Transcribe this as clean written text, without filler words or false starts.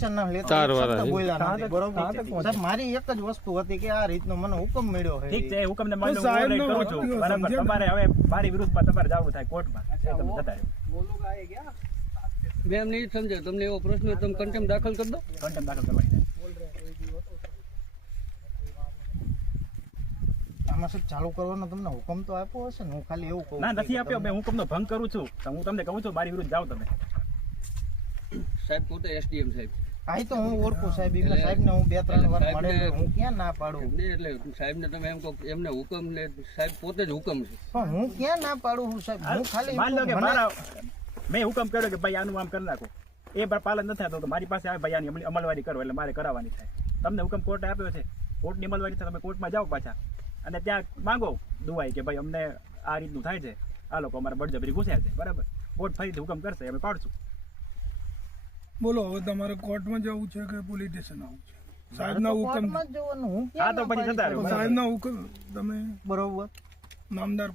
action ના લેતા બોલ્યા નથી બરોબર સાહેબ મારી એક જ વસ્તુ હતી કે આ રીતનો મને હુકમ મળ્યો છે ઠીક છે હુકમ ને માન્ય હું કરું છું બરાબર તમારે હવે મારી વિરુદ્ધમાં તમારે જવું થાય કોર્ટમાં તમે જતા રહ્યો મેમ નહીં સમજે તમને એવો પ્રશ્ન તમે કન્ટેમ્પ દાખલ કરી દો કન્ટેમ્પ દાખલ કરવાની આમાં સાહેબ ચાલુ કરવાનો તમને હુકમ તો આપ્યો હશે ને હું ખાલી એવું કહું ના નથી આપ્યો મેં હુકમનો ભંગ કરું છું તો હું તમને કહું છું મારી વિરુદ્ધ જાઓ તમે સાહેબ પોતે એસડીએમ સાહેબ આઈ તો હું ઓળખું સાહેબ એમને સાહેબ ને હું 2-3 વાર મળેલો હું ક્યાં ના પાડું એટલે સાહેબ ને તમે એમ કહો એમને હુકમ ને સાહેબ પોતે જ હુકમ છે પણ હું ક્યાં ના પાડું હું સાહેબ હું ખાલી માન લો કે મારા મેં હુકમ કર્યો કે ભાઈ આનું આમ કરી નાખો એ પાલન નથી થતું તો મારી પાસે આવે ભાઈ આની અમલવારી કરો એટલે મારે કરાવવાની થાય તમને હુકમ કોર્ટે આપ્યો છે કોર્ટની અમલવારી થાય તમે કોર્ટમાં જાઓ પાછા અને ત્યાં માંગો દુવાઈ કે ભાઈ અમને આ રીતનું થાય છે આ લોકો અમારા બળજબરી ઘૂસ્યા છે બરાબર કોર્ટ ફરીથી હુકમ કરશે અમે પાડશું બોલો હવે તમારે કોર્ટમાં જવું છે કે પોલીસ સ્ટેશન આવવું છે સાહેબના હુકમ જવાનું હું હા તો પછી જતા રહ્યો સાહેબના હુકમ તમે બરોબર નામદાર